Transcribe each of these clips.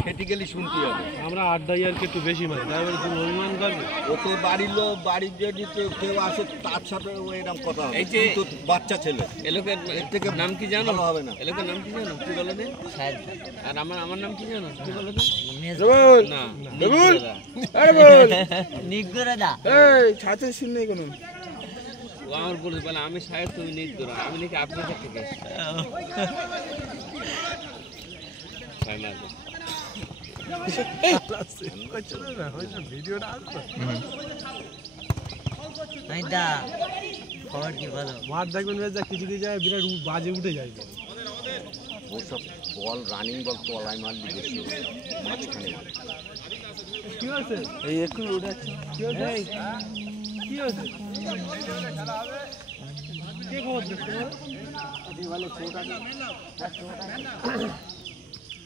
খেতে গেলে শুনতে হবে আমরা আড্ডাই আর একটু বেশি মারি তাই বলে তুমি অভিমান করবে ও তো বাড়ির লোক বাড়ির যদি কেউ আসে তার সাথে এরকম কথা হবে। এই যে বাচ্চা ছেলে এলোকের এর থেকে নাম কি জানো হবে না এলোকের নাম কি জানো কি বলে দে আর আমার নাম কি জানো কি বলে দে না বল আরে বল নিগরা এই ছাতে শুনে কোনো ও আমার বলে বলে আমি সাহেব তুমি নিজ করো আমি নাকি আপনার থেকে মাঠ দেখবেন কিছু কিছু যায় বিরাট বাজে উঠে যায় ওসব বল রানিং বল তলায় মারলি বেশি মাঝখানে কি হয়েছে এই একটু উঠাচ্ছে কি হয়েছে কি হয়েছে কে খবর দিচ্ছে বলে ছোট আছে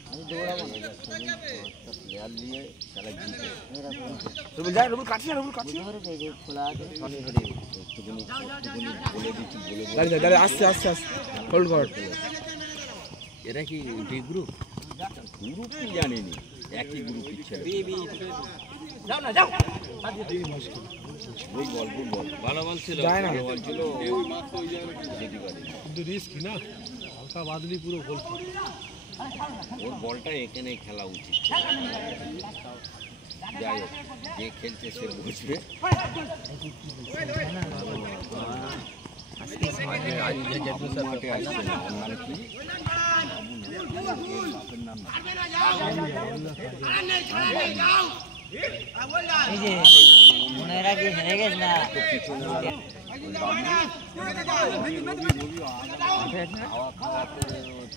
আমি দৌড়াবো না প্লেয়ার নিয়ে খেলা জিতে রুবুল যা রুবুল কাটছে খোলা আছে একটুখানি বলে দিচ্ছি বলে গাড়ি আস্তে আস্তে আস্তে হোল্ড কর এরা কি ডি গ্রুপ গ্রুপ কি জানিনি একই গ্রুপ ইচ্ছে যাও না যাও বল ভালো বল ছিল যায় না বল ছিল কিন্তু রিস্ক না হালকা বাদলি পুরো গোল ওর বলটা এখানে খেলা উচিত যাই হোক যে খেলছে সে বুঝবে মাঠে আসছে না নাম কি মনেরা কি হেরে গেছে না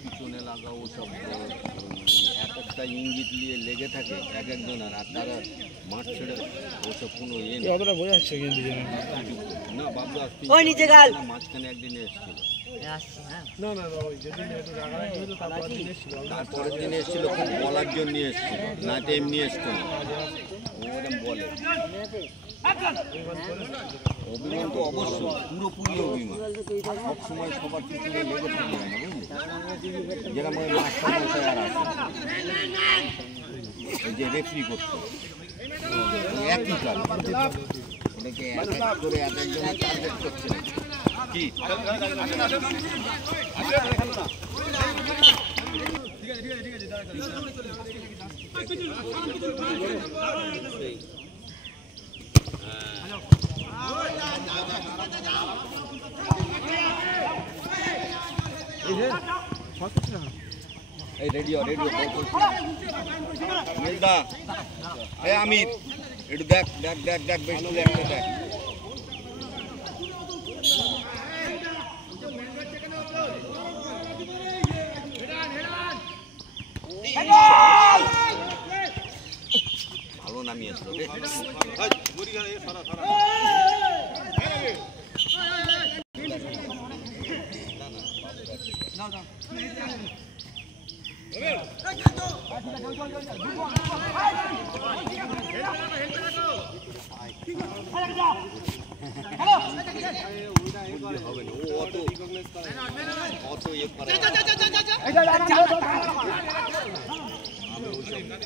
পিছনে লাগা ওসব এক একটা ইঙ্গিত নিয়ে লেগে থাকে এক একজনের আর তারা মাঠ ছেড়ে ওসব কোনো ইয়ে নেই কতটা বোঝা যাচ্ছে কিন্তু না বাবু আসতে মাঝখানে একদিন এসেছিল না না ওই যেদিন একটু রাগারাগি হতো তারপরের দিন এসেছিল খুব বলার জন্য এসেছিল না তো এমনি এসতো না ও এরকম বলে অভিমান তো অবশ্যই পুরোপুরি অভিমান সবসময় সবার পিছনে লেগে থাকে না বুঝলি যেরকম ওই মাস্টার মশাই আর আছে এই যে রেফারি করতো একই কাজ ওটাকে এক করে এক একজনের টার্গেট করছে কি এই রেডিও মিলদা এই আমির একটু দেখ বেশ তুলে একটা দেখ ভালো নামিয়েছিল হবে না ও অত ইয়ে করে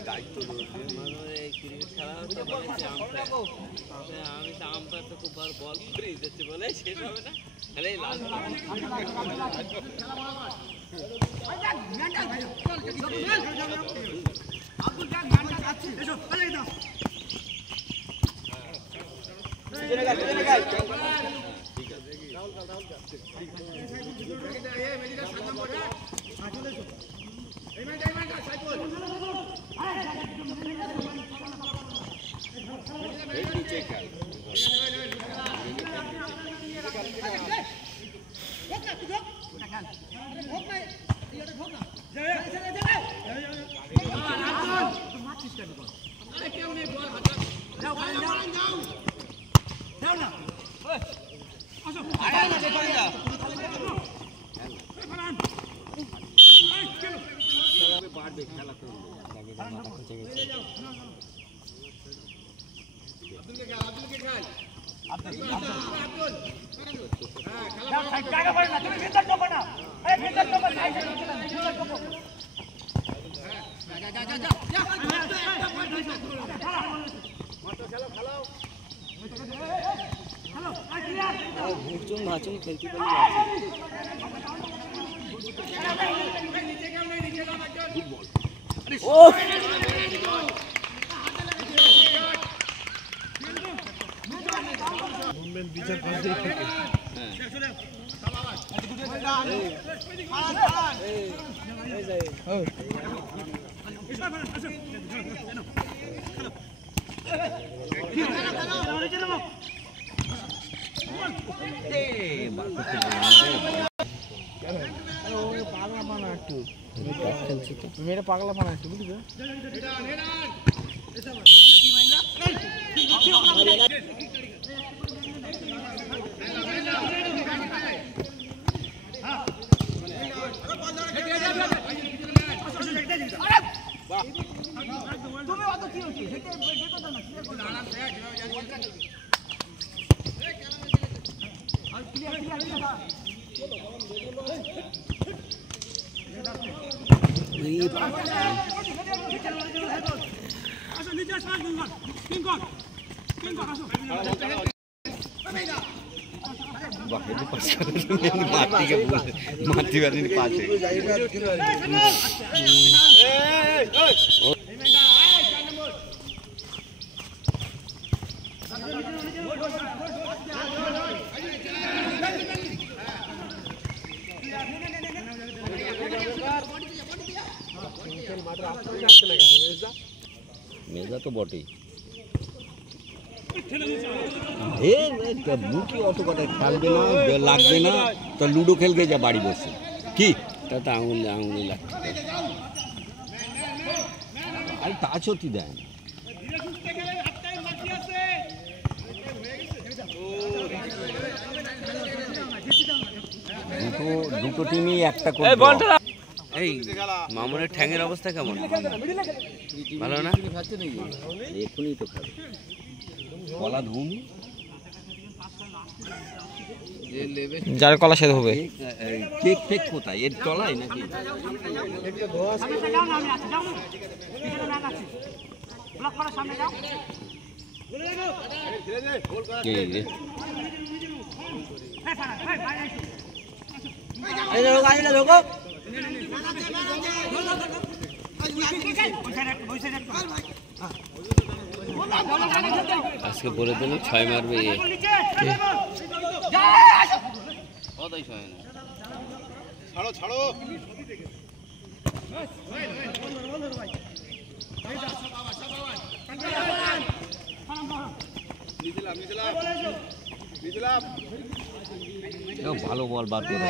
দায়িত্ব আমি তো আম্পায়ার তো খুব বল করে দিচ্ছি বলে শেষ হবে না তাহলে ঘুরচুন ভাচুন খেলতে পারলে ও মেয়েটা পাগলা পানা একটু বুঝলি মাটি বাড়ির পাশে মেজা তো বটেই মুখি অত কথা খেলবে না লাগবে না তো লুডো খেলবে যা বাড়ি বসে কি তাতে আঙুলে লাগছে আর তা সত্যি দেয় না দুটো টিমই একটা করে এই মামুনের ঠ্যাঙের অবস্থা কেমন ভালো না এখনই তো খাবে কলা ধুন যার কলা সে হবে কেক ফেক কোথায় এর তলায় নাকি আজকে বলে দিল 6 মারবে ইয়ে ছাড়ো ভালো বল বাদ করে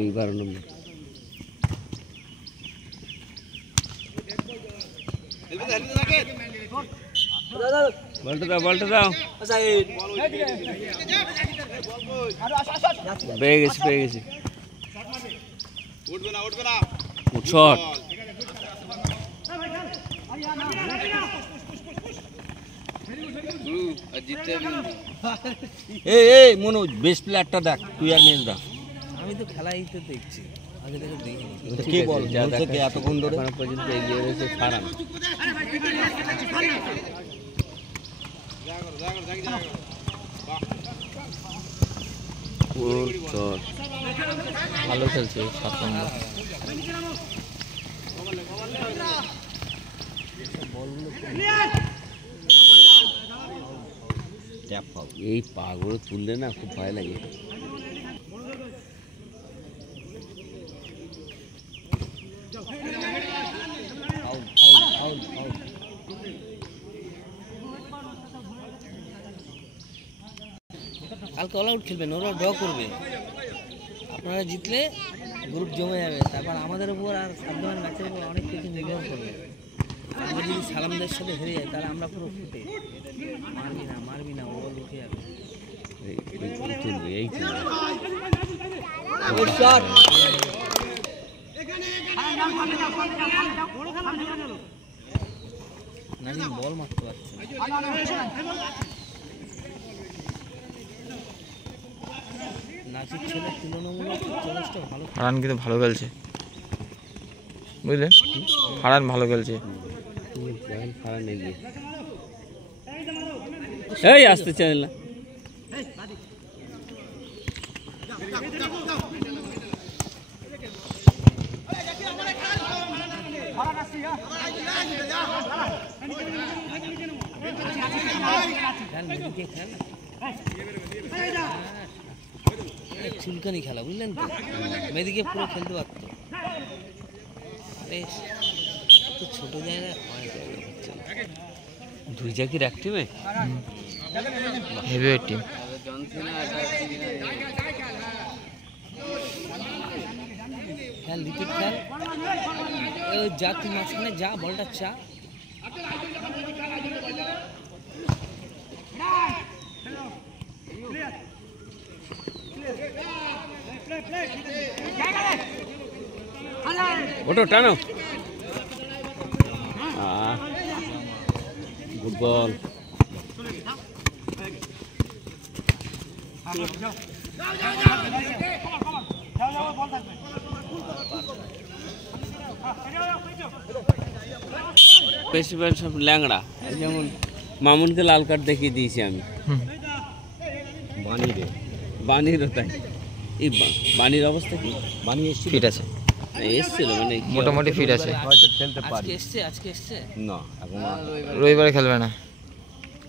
এই 12 নম্বর বলটা দাও পেয়ে গেছি উঠবে না শট এই মনোজ বেস্ট প্লেয়ারটা দেখ তুই আর মেজ দা আমি তো খেলাই তো দেখছি আগে থেকে দেখিনি কি বল বলছে এতক্ষণ ধরে এখনো পর্যন্ত এগিয়ে রয়েছে ফারান ভালো খেলছে 7 নম্বর এই পাগুলো তুললে না খুব ভয় লাগে কালকে অল আউট খেলবেন ওরা ড্র করবে আপনারা জিতলে গ্রুপ জমে যাবে তারপর আমাদের উপর আর সাবধান ম্যাচের উপর অনেক কিছু নির্ভর করবে আমরা যদি সালামদের সাথে হেরে যাই তাহলে আমরা পুরো ফুটে মারবি না বল উঠে যাবে তুলবে এই নাজিম বল মারতে পারছে নাজির ছেলে তুলনামূলক যথেষ্ট ভালো রান কিন্তু ভালো খেলছে বুঝলে ফারান ভালো খেলছে। ফারান এগিয়ে এই আসতে চাই না। চুলকানি খেলা বুঝলেন তো, মেয়েদিকে পুরো খেলতে পারতো। আরে তো ছোট জায়গায় হয় দুই জাকির এক টিমে হেভিওয়েট টিম। খেল রিপিট খেল, ওই যা তুই মাঝখানে যা বলটা চা। ওটো টানো, গুড বল। বেশিরভাগ সব ল্যাংড়া, যেমন মামুনকে লাল কার্ড দেখিয়ে দিয়েছি আমি। বানিরও তাই। এই বানির অবস্থা কি? বানিয়ে এসেছিল, ফিট আছে, এসছিল মানে মোটামুটি ফিট আছে। হয়তো খেলতে পারি আজকে এসছে না, এখন রবিবারে খেলবে না,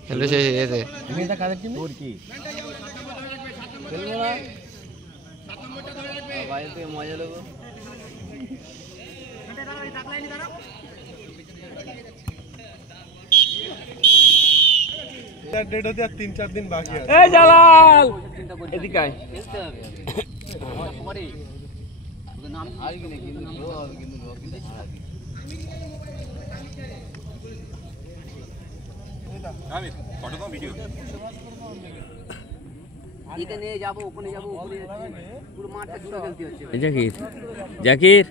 খেলবে সেই এতে। তোর কি খেলবো না, বাইরে থেকে মজা নেবো। ডেট হতে আর 3-4 দিন বাকি আছে। এই জালাল এদিকে আয়। জাকির, জাকির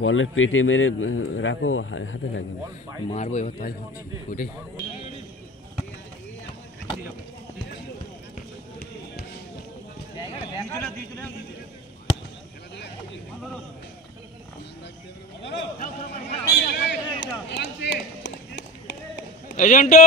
বলের পেটে মেরে রাখো, হাতে লাগবে, মারবো এবার, তাই হচ্ছে ওইটাই। এজেন্টো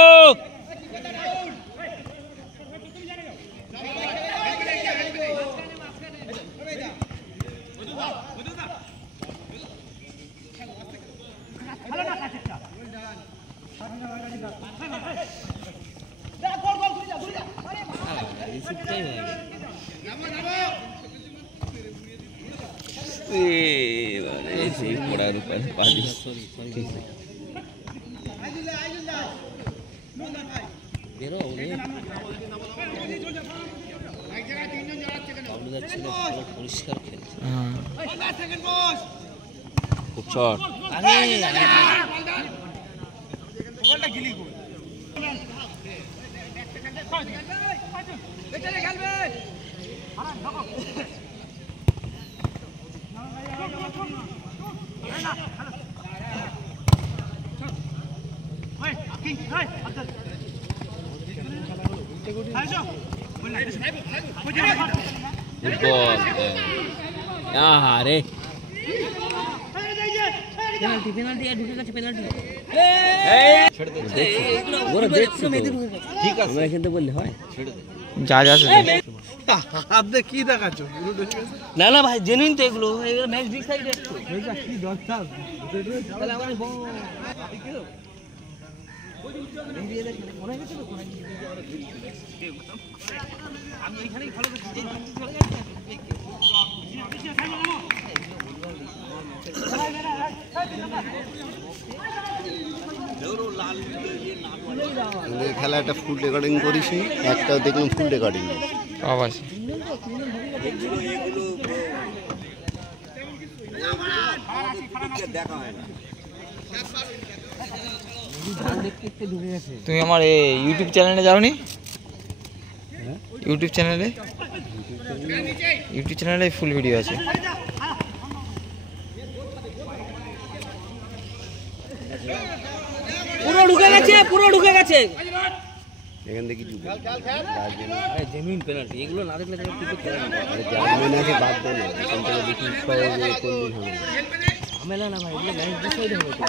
সেই পড়ার উপরে পা দিস। বেরো বাবলু যাচ্ছিল, পুরো পরিষ্কার খেলছে। খুব শর্ট, আরে পেনাল্টি পেনাল্টি ঢুকে গেছে, পেনাল্টি। ওরা দেখছি ঠিক আছে, আমরা এখান থেকে বললে হয়। যা যা আছে আপনি কি দেখাচ্ছ? না না ভাই, জেনুইন তো এগুলো, এগুলো ম্যাচ ডিসাইড একটু। এটা কি দরকার? তাহলে আমার আমি এখানেই ফলো করছি। খেলা একটা ফুল রেকর্ডিং করিস, একটা দেখলাম ফুল রেকর্ডিং। অবশ্যই দেখা হয় না। তুমি আমার এই ইউটিউব চ্যানেলে যাওনি? ইউটিউব চ্যানেলে ফুল ভিডিও আছে। পুরো ঢুকে গেছে, পুরো ঢুকে গেছে। এখান থেকে কিছু জেনুইন পেনাল্টি, এগুলো না দেখলে তারা ক্রিকেট খেলে না। জার্মান আছে বাদ দেন, এখান থেকে দেখি সহজে করলেই হবে। ঝামেলা না ভাই, এগুলো ম্যাচ ডিসাইড হবে তো।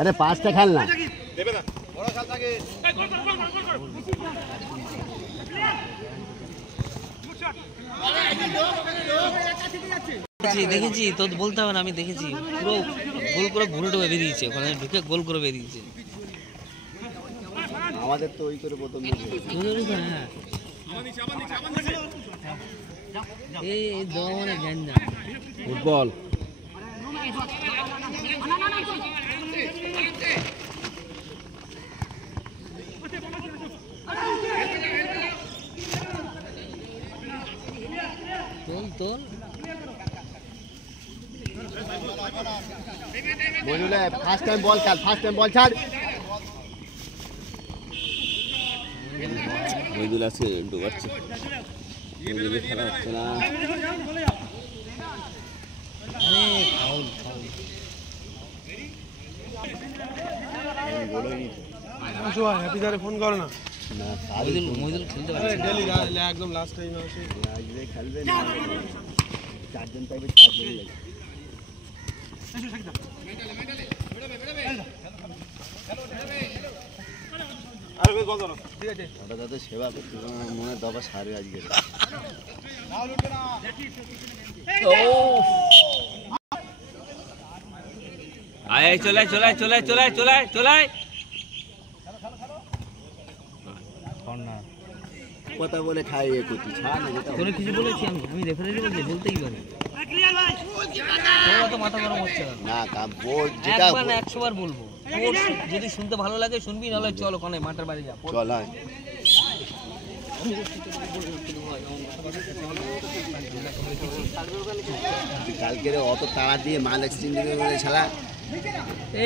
আরে পাঁচটা খেল না, দেখেছি তো, বলতে হবে না, আমি দেখেছি পুরো গোল করে ঘুরে ঢুকে বেরিয়েছে, ওখানে ঢুকে গোল করে বেরিয়েছে। আমাদের তো ওই করে প্রথম হ্যাঁ, এই দেওয়া মানে গ্যাঞ্জাম ফুটবল। তোল তোল বললে ফার্স্ট টাইম বল খেল, ফার্স্ট টাইম বল ছাড়। মইদুল আছে ডুবাচ্ছে, মইদুলে খেলা হচ্ছে না। Foul foul. হ্যাপি দারে ফোন করো না। মইদুল খেলতে পারছে না। ডেলি একদম লাস্ট টাইম আসে। খেলবে না, চারজন পাইবে, চারজন লাগে। ওটা তাদের সেবা করতে মনে হয় দফা সারবে আজকে। আয় চলে চলে চলে চলে চলে চলে কথা বলে খাই এ করছি, ছাড় না যেটা তোরে কিছু বলেছি আমি? আমি রেফারি বলছি, বলতেই পারি। তোরা তো মাথা গরম হচ্ছে না। না কাম বোর্ড যেটা একবার না 100 বার বলবো। তোর যদি শুনতে ভালো লাগে শুনবি, নাহলে চল ওখানে মাঠের বাড়ি যা। চল আয়। কালকে অত তাড়া দিয়ে মাল এক্সচেঞ্জ করে শালা,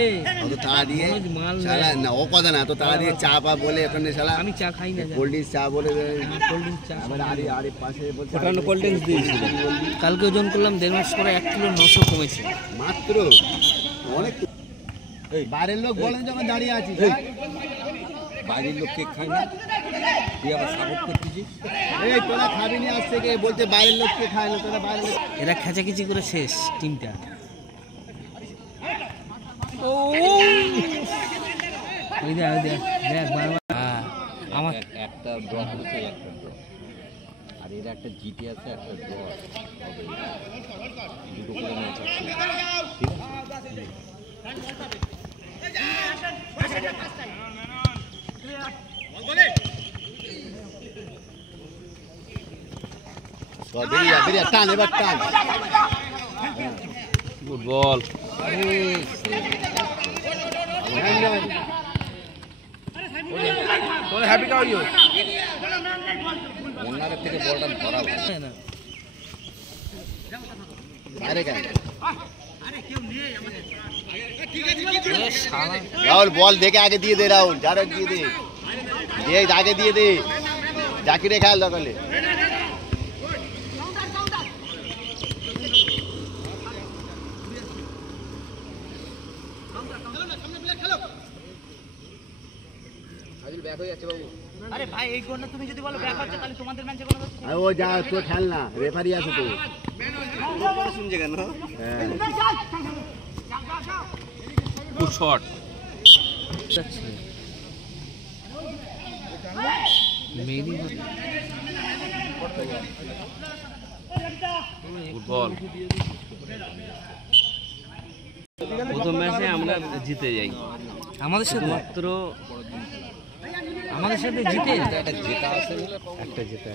এই অত তাড়া দিয়ে মাল শালা না, ও কথা না, অত তাড়া দিয়ে চা পা বলে ওখানে শালা আমি চা খাই না। কোল্ড ড্রিঙ্কস চা বলে কোল্ড ড্রিঙ্কস চা আবার আরে পাশে বলছে ওখানে কোল্ড ড্রিঙ্কস দিয়েছিল। কালকে ওজন করলাম 1.5 মাস পরে 1 কিলো 900 কমেছে মাত্র। অনেক এই বাইরের লোক বলেন যখন দাঁড়িয়ে আছিস, বাড়ির লোক কেক খায় না, তুই আবার সাপোর্ট করতেছিস। এই তোরা খাবি নি আজ থেকে, বলতে বাইরের লোককে খায় না, তোরা বাইরের লোক। এরা খেচাখিচি করে শেষ টিমটা। ওই দেখ ওই দেখ দেখ বারবার। হ্যাঁ আমার একটা ড্র করেছে, একটা ড্র, আর এর একটা জিতে আছে, একটা ড্র আছে, দুটো করে ম্যাচ আছে। বেরিয়ে বেরিয়ে টান, এবার টান। ফুটবল হ্যাপি কাউ ইউ। ওনারের থেকে বলটা ধরা ভালো। না আরে কেন শালা রাহুল বল দেখে আগে দিয়ে দে, রাহুল যারা দিয়ে দে, দিয়ে আগে দিয়ে দে, জাকিরে খেয়াল দখলে। আরে ও যা, তো খেল না, রেফারি আছে তো। শুনছে কেন? হ্যাঁ গুড শট। ফুটবল প্রথম ম্যাচে আমরা জিতে যাই, আমাদের সাথে মাত্র জিতে একটা জেতা আছে, একটা জিতে,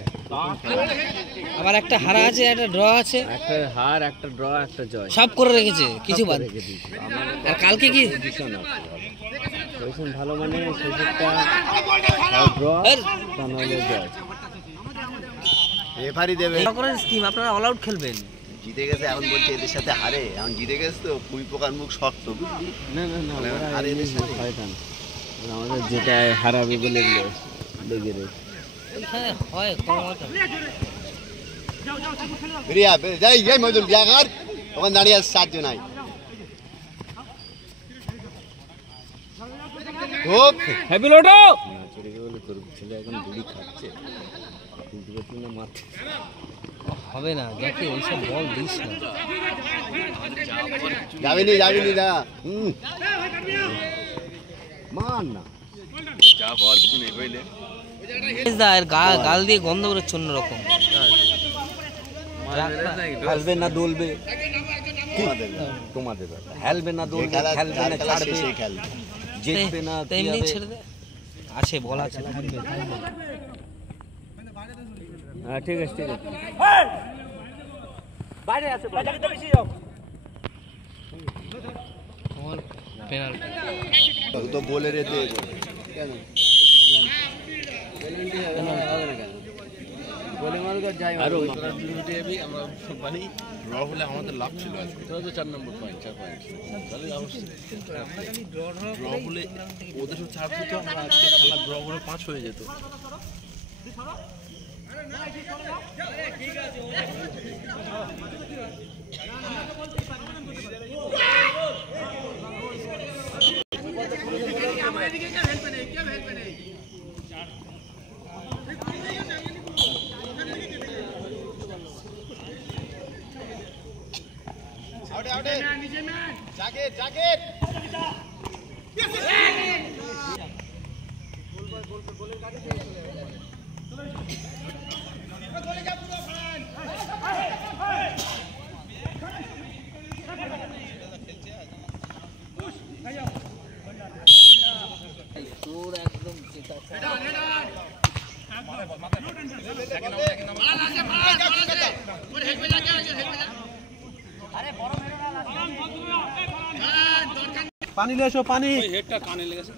আবার একটা হারা আছে, একটা ড্র আছে, একটা হার, একটা ড্র, একটা জয়, সব করে রেখেছে, কিছু বাদ। আর কালকে কি পজিশন ভালো, মানে সুযোগটা ড্র তা নইলে জয়। রেফারি দেবে স্কিম, আপনারা অল আউট খেলবেন। জিতে গেছে, এখন বলছে এদের সাথে হারে, এখন জিতে গেছে তো কুড়ি পোকার মুখ শক্ত, বুঝলি? না না না, ওরা আরে এদের সাথে শয়তান, ওরা আমাদের যেটা হারাবে বলে লেগে রে। এখানে হয় কম বেরিয়া যাই যাই মজুল জায়গার ওখানে দাঁড়িয়ে আছে 7 জন আই খুব হ্যাপি লোটো চলে গেলে তোর ছেলে এখন বিড়ি খাচ্ছে তুই না মারতে হবে না দেখে ওইসব বল দিস না যাবিনি দা মান না চা পাওয়ার কিছু নেই বুঝলে এর গাল দিয়ে গন্ধ করে অন্য রকম হাসবে না দোলবে তোমাদের হেলবে না দোলবে খেলবে না ছাড়বে জিতবে না তেমনি ছেড়ে দে আছে বল আছে থাকবে হ্যাঁ ঠিক আছে বাইরে আছে বেশি যাও আমার পেনাল্টি তো বলে রে দে কেন বলে মারুকা যাই আরো আমরা বানি ড্র হলে আমাদের লাভ ছিল আজকে তো 4 নম্বর পয়েন্ট 4 পয়েন্ট তাহলে অবশ্যই ড্র হলে ওদের সব 4 হতো আমরা আজকে খেলা ড্র করে 5 হয়ে যেত পানি নিয়ে এসো পানি হেডটা কানে লেগেছে